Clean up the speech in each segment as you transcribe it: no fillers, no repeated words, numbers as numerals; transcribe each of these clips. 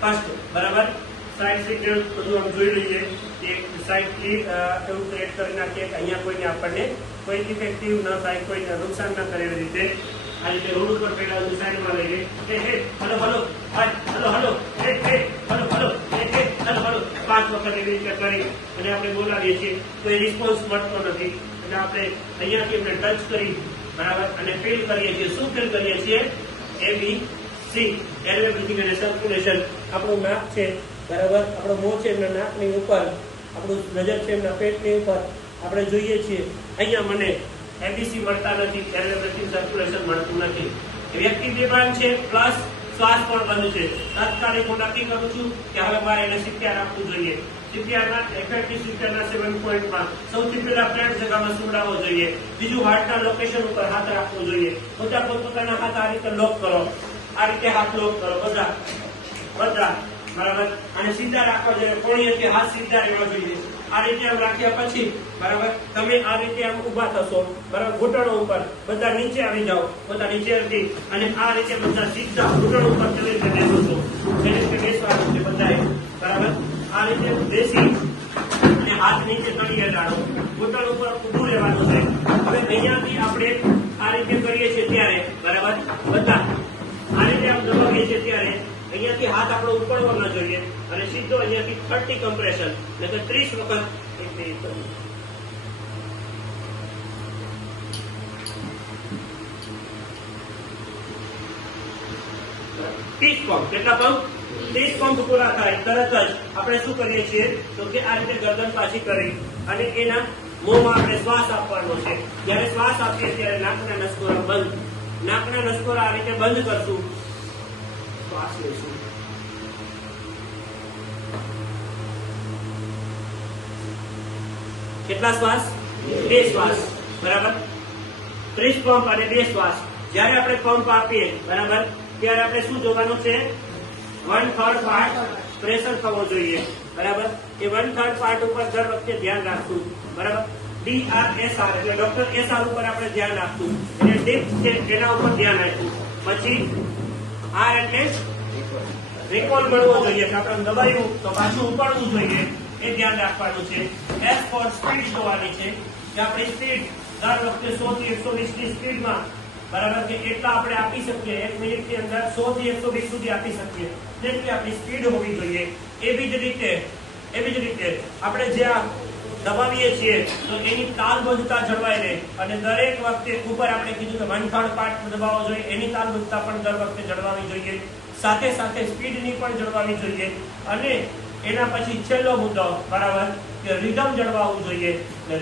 First બરાબર side signal બધું આમ જોઈ લઈએ એક સાઇડ થી એવું ક્રિએટ કરી નાખીએ કે અહીંયા કોઈને આપણને કોઈ ઇફેક્ટિવ ન થાય, કોઈને નુકસાન ન કરે એવી રીતે આ રીતે રોડ ઉપર પેલા સાઈડમાં લઈએ હે હલો હલો હલો હલો હે હલો હલો હે હલો હલો 5 વખત એવી રીતે કરી અને આપણે બોલાવીએ છીએ તો એ રિસ્પોન્સ મળતો નથી એટલે આપણે અહીંયાથી એમને ટચ કરી બરાબર અને ફીલ કરીએ છીએ. શું ફીલ કરીએ છીએ? ABC એરવે બ્રીથિંગ અને સર્ક્યુલેશન. આપણું નાક છે બરાબર, આપણો મોં છે એમના નાકની ઉપર, આપણું નજર છે એમના પેટની ઉપર, આપણે જોઈએ છીએ અહીંયા મને એબીસી મળતા નથી, એરવે બ્રીથિંગ સર્ક્યુલેશન મળતું નથી. વ્યક્તિ બેભાન છે પ્લસ શ્વાસ પણ બંધ છે. તાત્કાલિક હું નક્કી કરું છું કે હવે મારે એને CPR આપવું જોઈએ. CPRના ઇફેક્ટિવ CPRના 7 પોઈન્ટમાં સૌથી પહેલા ફ્લેટ જગ્યામાં સુવડાવવો જોઈએ. બીજું હાર્ટના લોકેશન ઉપર હાથ રાખવો જોઈએ. બધા પોતાના હાથ આ રીતે લોક કરો, આ રીતે હાથ લોક કરો બધા બધા બરાબર અને સીધા રાખવા જોઈએ. કોણીએથી હાથ સીધા રહેવા જોઈએ. આ રીતે આમ રાખ્યા પછી બરાબર તમે આ રીતે આમ ઊભા થશો બરાબર, ઘૂંટણો ઉપર બધા નીચે આવી જાઓ, બધા નીચેથી અને આ રીતે બધા સીધા ઘૂંટણ ઉપર કેવી રીતે બેસો છો જે રીતે બેસવાનું છે બધાએ બરાબર. આ રીતે બેસી અને હાથ નીચે તળિયે ડાળો, ઘૂંટણ ઉપર ઊભું રહેવાનું છે. હવે અહીંયાથી આપણે આ રીતે કરીએ છીએ ત્યારે બરાબર બધા આ રીતે આમ દબાવીએ છીએ ત્યારે અહીંયાથી હાથ આપણો ઉપડવો ન જોઈએ અને સીધો અહીંયાથી 30 કમ્પ્રેશન એટલે 30 વખત 30 પંપ. કેટલા પંપ? 30 પંપ પૂરા થાય તરત જ આપણે શું કરીએ છીએ તો કે આ રીતે ગરદન પાછી કરી અને એના મોંમાં આપણે શ્વાસ આપવાનો છે. જ્યારે શ્વાસ આપીએ ત્યારે નાકના નસકોરા બંધ, નાકના નસકોરા આ રીતે બંધ કરશું, શ્વાસ લઈશું. કેટલા શ્વાસ? 2 શ્વાસ બરાબર. 30 પંપ અને 2 શ્વાસ. જ્યારે આપણે પંપ આપીએ બરાબર ત્યારે આપણે શું જોવાનું છે? 1/3 પાર્ટ પ્રેશર થવો જોઈએ બરાબર. એ 1/3 પાર્ટ ઉપર દર વખતે ધ્યાન રાખવું બરાબર. DRSR એટલે ડોક્ટર SR ઉપર આપણે ધ્યાન રાખવું અને ડીપ છે એના ઉપર ધ્યાન રાખવું. પછી R એટલે રિકોલ મળવો જોઈએ કે આપણે દબાવ્યું તો પાછું ઉપાડવું જોઈએ એ ધ્યાન રાખવાનું છે. S ફોર સ્પીડ જોવાની છે કે આપણી સ્પીડ દર વખતે 100 થી 120 ની સ્પીડમાં બરાબર કે એટલા આપણે આપી શકીએ. 1 મિનિટની અંદર 100 થી 120 સુધી આપી શકીએ જેટલી આપણી સ્પીડ હોવી જોઈએ. એવી જ રીતે આપણે જ્યાં દબાવીએ છીએ તો એની તાલબદ્ધતા જળવાઈ રહે અને દરેક વખતે ઉપર આપણે કીધું કે 1/3 પાર્ટ દબાવવો જોઈએ, એની તાલબદ્ધતા પણ દર વખતે જળવાવી જોઈએ. સાથે સાથે સ્પીડની પણ જળવાવી જોઈએ અને એના પછી છેલ્લો મુદ્દો બરાબર કે રિધમ જળવાવું જોઈએ.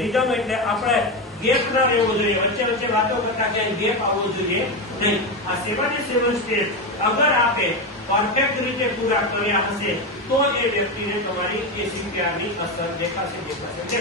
રિધમ એટલે આપણે ગેપ ન રહેવો જોઈએ, વચ્ચે વચ્ચે વાતો કરતા ક્યાંય ગેપ આવવો જોઈએ નહીં. આ 7 સ્ટેપ અગર આપે પરફેક્ટ રીતે પૂરા કર્યા હશે તો એ વ્યક્તિને તમારી એ CPR ની અસર દેખાશે.